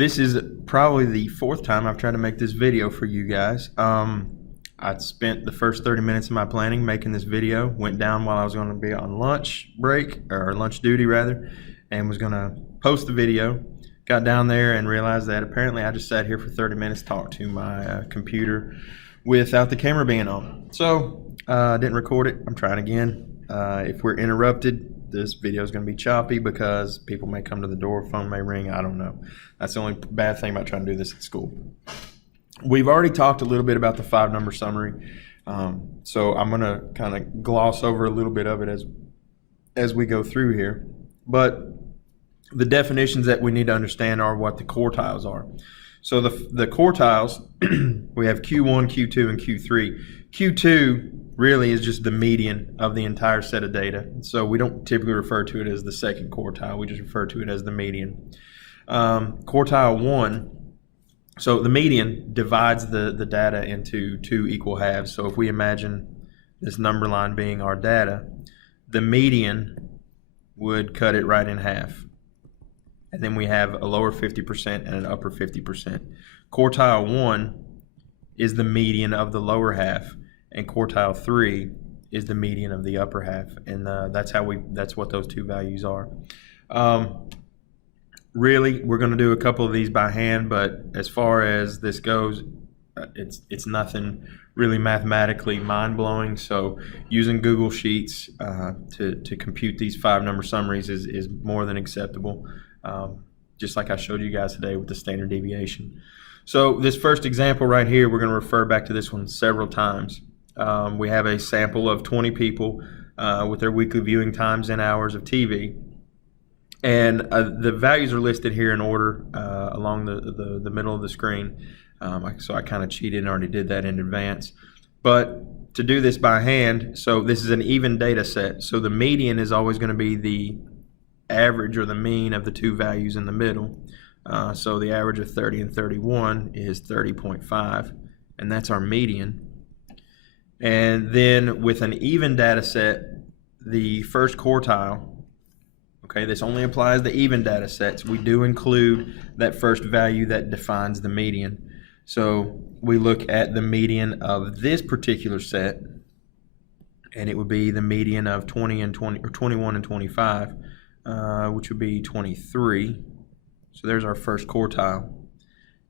This is probably the fourth time I've tried to make this video for you guys. I spent the first 30 minutes of my planning making this video, went down while I was going to be on lunch break, or lunch duty rather, and was going to post the video. Got down there and realized that apparently I just sat here for 30 minutes, talked to my computer without the camera being on. So I didn't record it. I'm trying again. If we're interrupted, this video is going to be choppy because people may come to the door, phone may ring, I don't know. That's the only bad thing about trying to do this at school. We've already talked a little bit about the 5-number summary, so I'm going to kind of gloss over a little bit of it as we go through here. But the definitions that we need to understand are what the quartiles are. So the quartiles, we have Q1, Q2, and Q3. Q2 really is just the median of the entire set of data. So we don't typically refer to it as the second quartile. We just refer to it as the median. Quartile 1, so the median divides the data into two equal halves. So if we imagine this number line being our data, the median would cut it right in half. And then we have a lower 50% and an upper 50%. Quartile 1 is the median of the lower half, and quartile 3 is the median of the upper half, and that's what those two values are. Really, we're going to do a couple of these by hand, but as far as this goes, it's nothing really mathematically mind-blowing. So using Google Sheets to compute these 5-number summaries is more than acceptable, just like I showed you guys today with the standard deviation. So this first example right here, we're going to refer back to this one several times. We have a sample of 20 people with their weekly viewing times in hours of TV. And the values are listed here in order along the middle of the screen. So I kind of cheated and already did that in advance. But to do this by hand, so this is an even data set. So the median is always going to be the average or the mean of the two values in the middle. So the average of 30 and 31 is 30.5, and that's our median. And then with an even data set, the first quartile, okay, this only applies to even data sets. We do include that first value that defines the median. So we look at the median of this particular set, and it would be the median of 20 and 20, or 21 and 25, which would be 23. So there's our first quartile.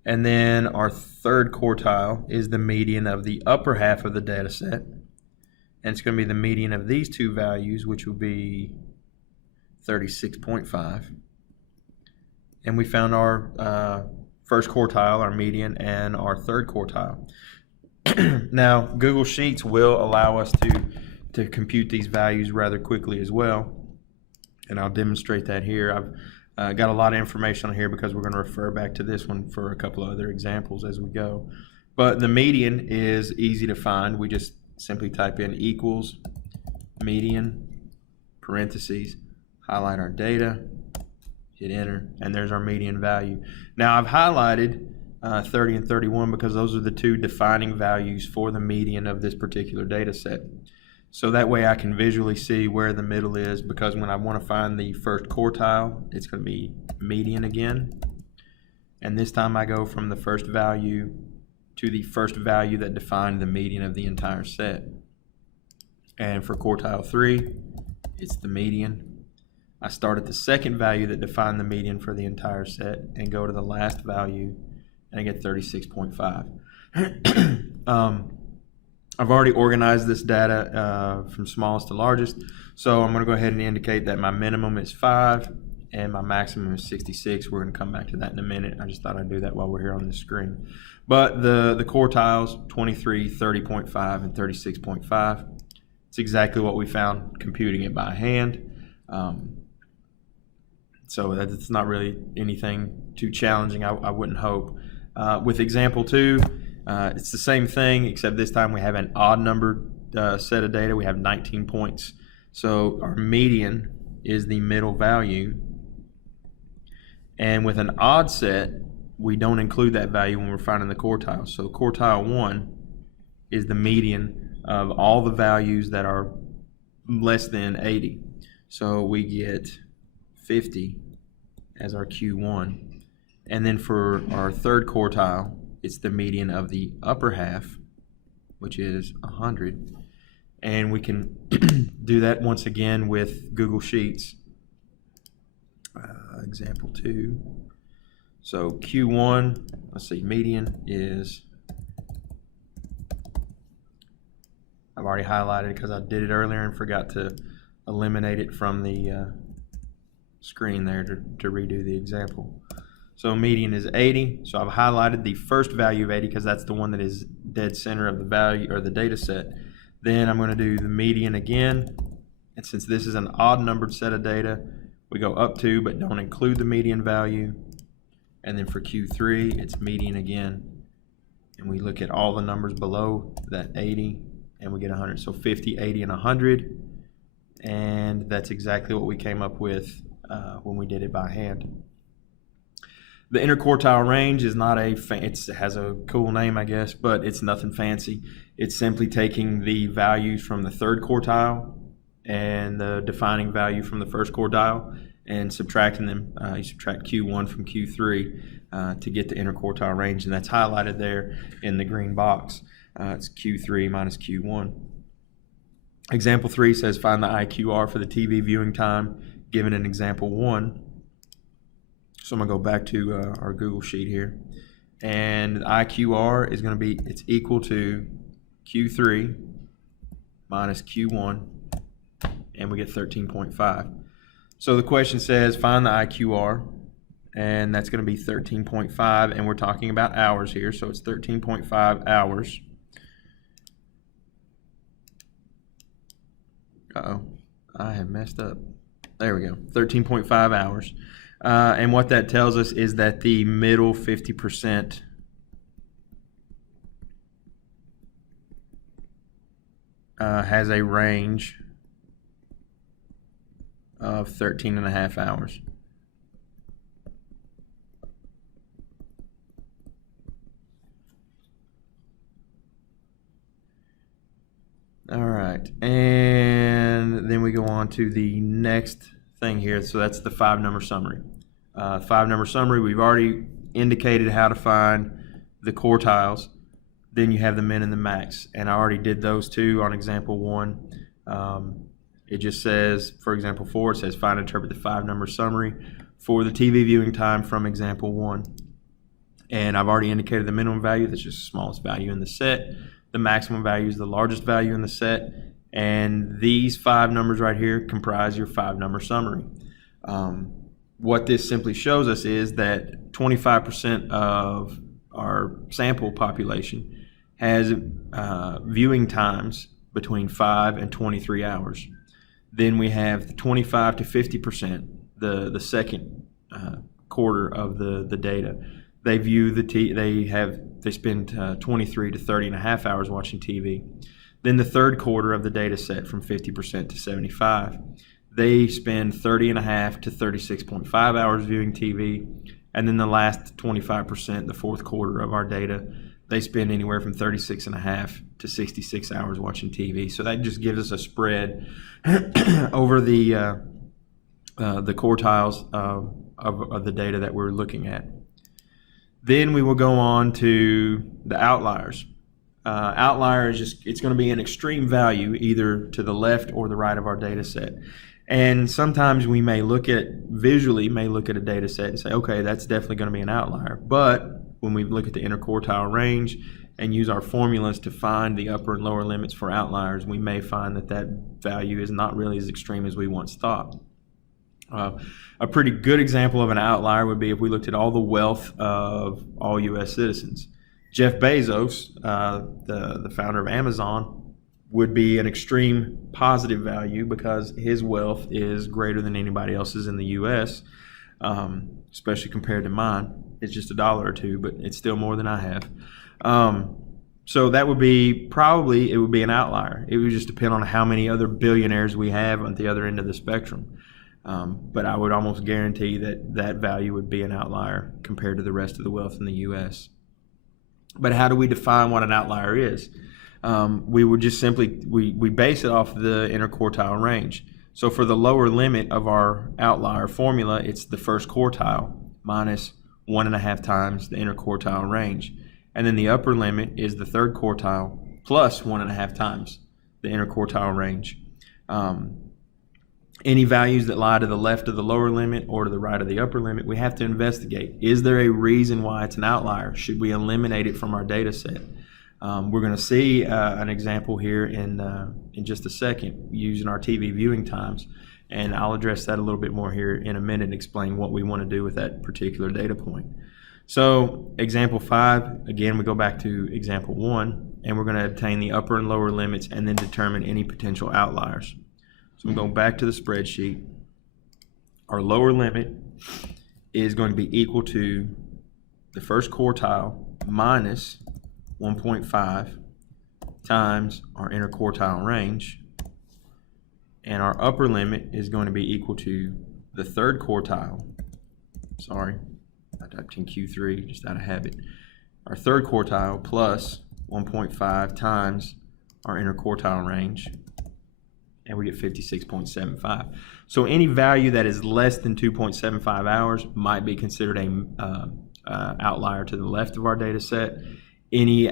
And then our third quartile is the median of the upper half of the data set. And it's going to be the median of these two values, which will be 36.5. And we found our first quartile, our median, and our third quartile. Now, Google Sheets will allow us to compute these values rather quickly as well. And I'll demonstrate that here. I've got a lot of information on here because we're going to refer back to this one for a couple of other examples as we go. But the median is easy to find. We just simply type in equals median, parentheses, highlight our data, hit enter, and there's our median value. Now I've highlighted 30 and 31 because those are the two defining values for the median of this particular data set. So that way I can visually see where the middle is, because when I want to find the first quartile, it's going to be median again. And this time I go from the first value to the first value that defined the median of the entire set. And for quartile 3, it's the median. I start at the second value that defined the median for the entire set and go to the last value, and I get 36.5. I've already organized this data from smallest to largest, so I'm going to go ahead and indicate that my minimum is 5 and my maximum is 66. We're going to come back to that in a minute. I just thought I'd do that while we're here on the screen. But the quartiles, 23, 30.5, and 36.5, it's exactly what we found computing it by hand. So that's not really anything too challenging, I wouldn't hope. With example 2, it's the same thing, except this time we have an odd numbered set of data. We have 19 points. So our median is the middle value. And with an odd set, we don't include that value when we're finding the quartiles. So quartile 1 is the median of all the values that are less than 80. So we get 50 as our Q1. And then for our third quartile, it's the median of the upper half, which is 100. And we can do that once again with Google Sheets. Example 2. So Q1, let's see, median is, I've already highlighted because I did it earlier and forgot to eliminate it from the screen there to redo the example. So median is 80. So I've highlighted the first value of 80 because that's the one that is dead center of the value or the data set. Then I'm going to do the median again. And since this is an odd numbered set of data, we go up to but don't include the median value. And then for Q3, it's median again. And we look at all the numbers below that 80 and we get 100. So 50, 80, and 100. And that's exactly what we came up with when we did it by hand. The interquartile range is not it has a cool name, I guess, but it's nothing fancy. It's simply taking the values from the third quartile and the defining value from the first quartile and subtracting them. You subtract Q1 from Q3 to get the interquartile range, and that's highlighted there in the green box. It's Q3 minus Q1. Example 3 says find the IQR for the TV viewing time given in example 1. So I'm going to go back to our Google Sheet here. And the IQR is going to be, it's equal to Q3 minus Q1, and we get 13.5. So the question says find the IQR, and that's going to be 13.5, and we're talking about hours here, so it's 13.5 hours. Uh-oh, I have messed up. There we go, 13.5 hours. And what that tells us is that the middle 50% has a range of 13.5 hours. All right, and then we go on to the next thing here. So that's the 5-number summary. 5-number summary, we've already indicated how to find the quartiles. Then you have the min and the max, and I already did those two on example 1. It just says, for example 4, it says find and interpret the 5-number summary for the TV viewing time from example 1. And I've already indicated the minimum value, that's just the smallest value in the set. The maximum value is the largest value in the set. And these 5 numbers right here comprise your 5-number summary. What this simply shows us is that 25% of our sample population has viewing times between 5 and 23 hours. Then we have the 25 to 50%, the second quarter of the data. They view they spend 23 to 30 and a half hours watching TV. Then the third quarter of the data set from 50% to 75. They spend 30.5 to 36.5 hours viewing TV. And then the last 25%, the fourth quarter of our data, they spend anywhere from 36.5 to 66 hours watching TV. So that just gives us a spread over the quartiles of the data that we're looking at. Then we will go on to the outliers. Outlier is just, it's going to be an extreme value either to the left or the right of our data set. And sometimes we may visually look at a data set and say, okay, that's definitely going to be an outlier. But when we look at the interquartile range and use our formulas to find the upper and lower limits for outliers, we may find that value is not really as extreme as we once thought. A pretty good example of an outlier would be if we looked at all the wealth of all U.S. citizens. Jeff Bezos, the founder of Amazon, would be an extreme positive value because his wealth is greater than anybody else's in the U.S., especially compared to mine. It's just $1 or $2, but it's still more than I have. So that would be it would be an outlier. It would just depend on how many other billionaires we have at the other end of the spectrum. But I would almost guarantee that value would be an outlier compared to the rest of the wealth in the U.S. But how do we define what an outlier is? We would just simply, we base it off the interquartile range. So for the lower limit of our outlier formula, it's the first quartile minus 1.5 times the interquartile range. And then the upper limit is the third quartile plus 1.5 times the interquartile range. Any values that lie to the left of the lower limit or to the right of the upper limit, we have to investigate. Is there a reason why it's an outlier? Should we eliminate it from our data set? We're going to see an example here in just a second using our TV viewing times, and I'll address that a little bit more here in a minute and explain what we want to do with that particular data point. So example 5, again, we go back to example 1, and we're going to obtain the upper and lower limits and then determine any potential outliers. So I'm going back to the spreadsheet. Our lower limit is going to be equal to the first quartile minus 1.5 times our interquartile range. And our upper limit is going to be equal to the third quartile. Sorry, I typed in Q3 just out of habit. Our third quartile plus 1.5 times our interquartile range. And we get 56.75. So any value that is less than 2.75 hours might be considered a outlier to the left of our data set. Any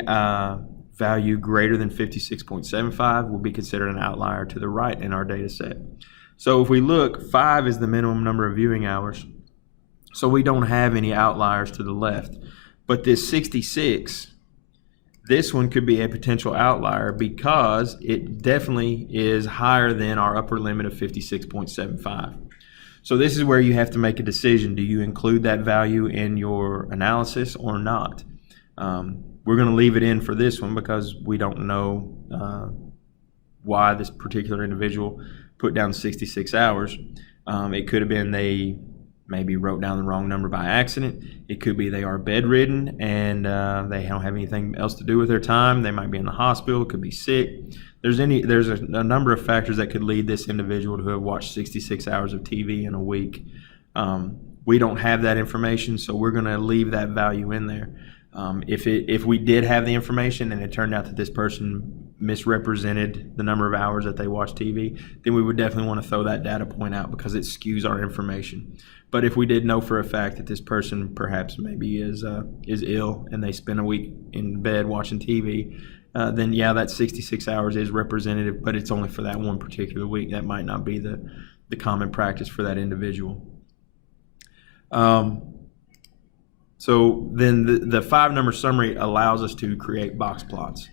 value greater than 56.75 will be considered an outlier to the right in our data set. So if we look, 5 is the minimum number of viewing hours. So we don't have any outliers to the left. But this 66, this one could be a potential outlier because it definitely is higher than our upper limit of 56.75. So this is where you have to make a decision. Do you include that value in your analysis or not? We're going to leave it in for this one because we don't know why this particular individual put down 66 hours. It could have been they maybe wrote down the wrong number by accident. It could be they are bedridden and they don't have anything else to do with their time. They might be in the hospital, could be sick. There's a number of factors that could lead this individual to have watched 66 hours of TV in a week. We don't have that information, so we're going to leave that value in there. If we did have the information and it turned out that this person misrepresented the number of hours that they watch TV, then we would definitely want to throw that data point out because it skews our information. But if we did know for a fact that this person perhaps maybe is ill and they spend a week in bed watching TV, then yeah, that 66 hours is representative, but it's only for that one particular week. That might not be the common practice for that individual. So then the 5-number summary allows us to create box plots.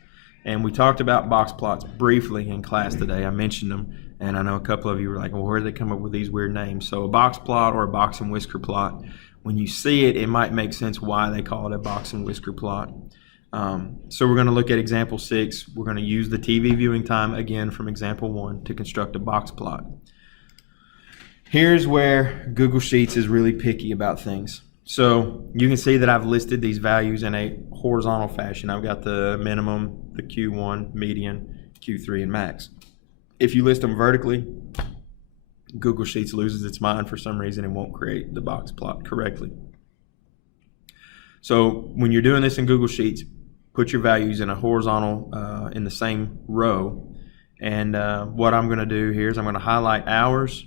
And we talked about box plots briefly in class today. I mentioned them, and I know a couple of you were like, well, where did they come up with these weird names? So a box plot or a box and whisker plot, when you see it, it might make sense why they call it a box and whisker plot. So we're going to look at example 6. We're going to use the TV viewing time again from example 1 to construct a box plot. Here's where Google Sheets is really picky about things. So you can see that I've listed these values in a horizontal fashion. I've got the minimum, the Q1, median, Q3, and max. If you list them vertically, Google Sheets loses its mind for some reason and won't create the box plot correctly. So when you're doing this in Google Sheets, put your values in a horizontal, in the same row. And what I'm going to do here is I'm going to highlight hours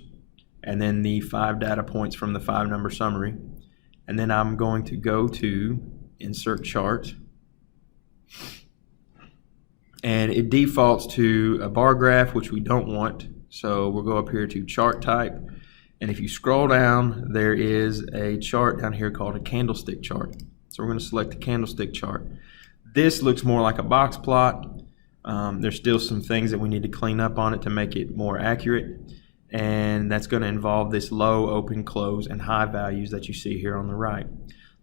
and then the 5 data points from the 5-number summary. And then I'm going to go to Insert Chart. And it defaults to a bar graph, which we don't want. So we'll go up here to Chart Type. And if you scroll down, there is a chart down here called a candlestick chart. So we're going to select the candlestick chart. This looks more like a box plot. There's still some things that we need to clean up on it to make it more accurate. And that's going to involve this low, open, close, and high values that you see here on the right.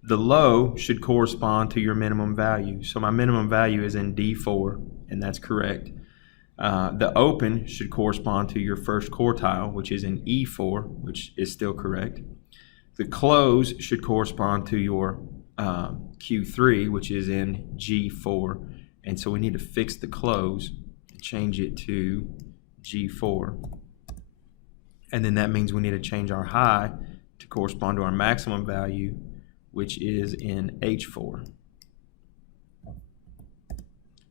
The low should correspond to your minimum value. So my minimum value is in D4, and that's correct. The open should correspond to your first quartile, which is in E4, which is still correct. The close should correspond to your Q3, which is in G4. And so we need to fix the close and change it to G4. And then that means we need to change our high to correspond to our maximum value, which is in H4.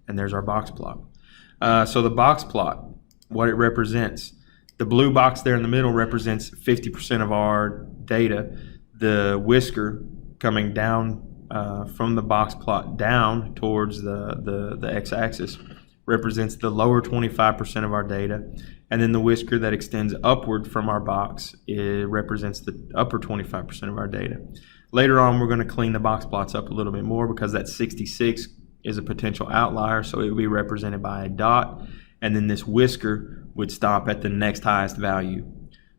And there's our box plot. So the box plot, what it represents, the blue box there in the middle represents 50% of our data. The whisker coming down from the box plot down towards the x-axis represents the lower 25% of our data, and then the whisker that extends upward from our box, it represents the upper 25% of our data. Later on, we're going to clean the box plots up a little bit more because that 66 is a potential outlier, so it will be represented by a dot, and then this whisker would stop at the next highest value.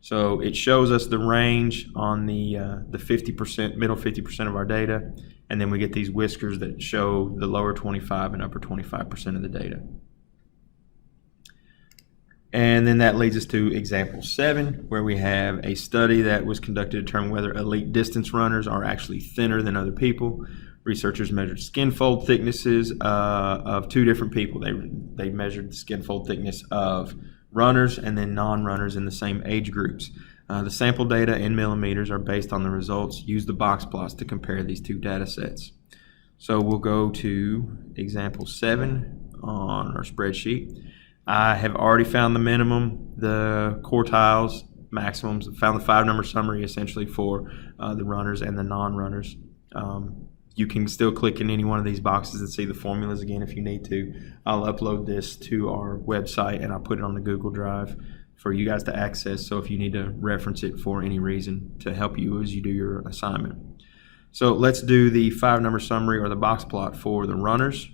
So it shows us the range on the 50%, middle 50% of our data, and then we get these whiskers that show the lower 25 and upper 25% of the data. And then that leads us to example 7, where we have a study that was conducted to determine whether elite distance runners are actually thinner than other people. Researchers measured skin fold thicknesses of 2 different people. They measured the skin fold thickness of runners and then non-runners in the same age groups. The sample data in millimeters are based on the results. Use the box plots to compare these 2 data sets. So we'll go to example 7 on our spreadsheet. I have already found the minimum, the quartiles, maximums, found the 5-number summary essentially for the runners and the non-runners. You can still click in any one of these boxes and see the formulas again if you need to. I'll upload this to our website and I'll put it on the Google Drive for you guys to access, so if you need to reference it for any reason to help you as you do your assignment. So let's do the 5-number summary or the box plot for the runners.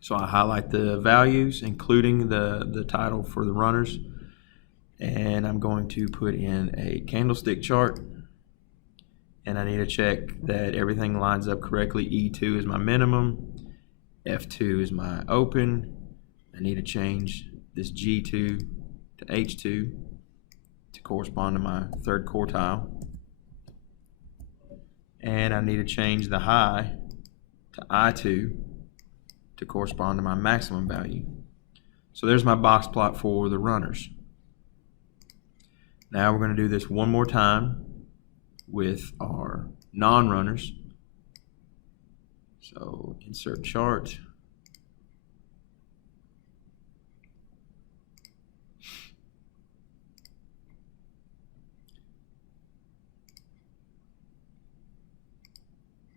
So I highlight the values, including the title for the runners, and I'm going to put in a candlestick chart, and I need to check that everything lines up correctly. E2 is my minimum, F2 is my open. I need to change this G2 to H2 to correspond to my 3rd quartile, and I need to change the high to I2 to correspond to my maximum value. So there's my box plot for the runners. Now we're going to do this one more time with our non-runners. So insert chart.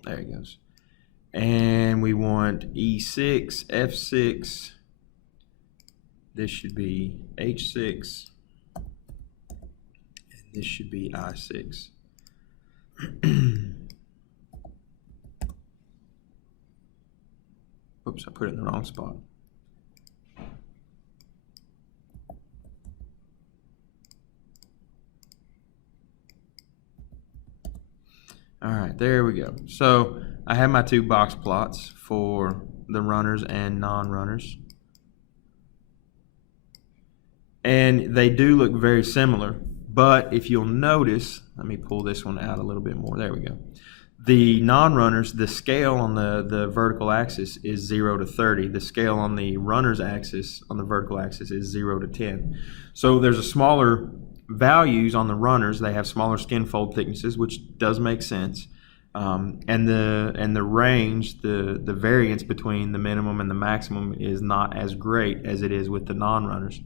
There it goes. And we want E6, F6. This should be H6. And this should be I6. Oops, I put it in the wrong spot. All right, there we go. So I have my 2 box plots for the runners and non-runners. And they do look very similar, but if you'll notice, let me pull this one out a little bit more. There we go. The non-runners, the scale on the vertical axis is 0 to 30. The scale on the runner's axis, on the vertical axis, is 0 to 10. So there's a smaller values on the runners. They have smaller skin fold thicknesses, which does make sense. And the range, the variance between the minimum and the maximum is not as great as it is with the non-runners.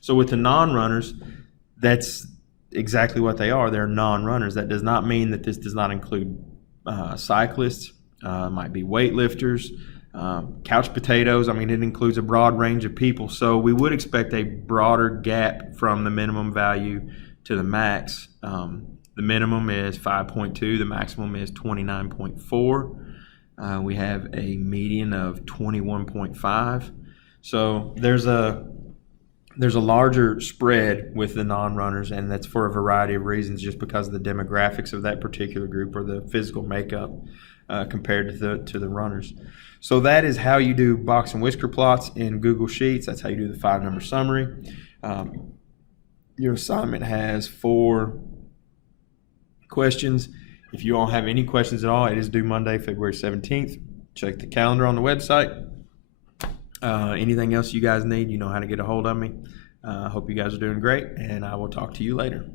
So with the non-runners, that's exactly what they are. They're non-runners. That does not mean that this does not include cyclists, might be weightlifters, couch potatoes. I mean, it includes a broad range of people. So we would expect a broader gap from the minimum value to the max. The minimum is 5.2. The maximum is 29.4. We have a median of 21.5. So there's a larger spread with the non-runners, and that's for a variety of reasons, just because of the demographics of that particular group or the physical makeup compared to the runners. So that is how you do box and whisker plots in Google Sheets. That's how you do the 5-number summary. Your assignment has 4 questions. If you all have any questions at all, it is due Monday, February 17th. Check the calendar on the website. Anything else you guys need, you know how to get a hold of me. I hope you guys are doing great, and I will talk to you later.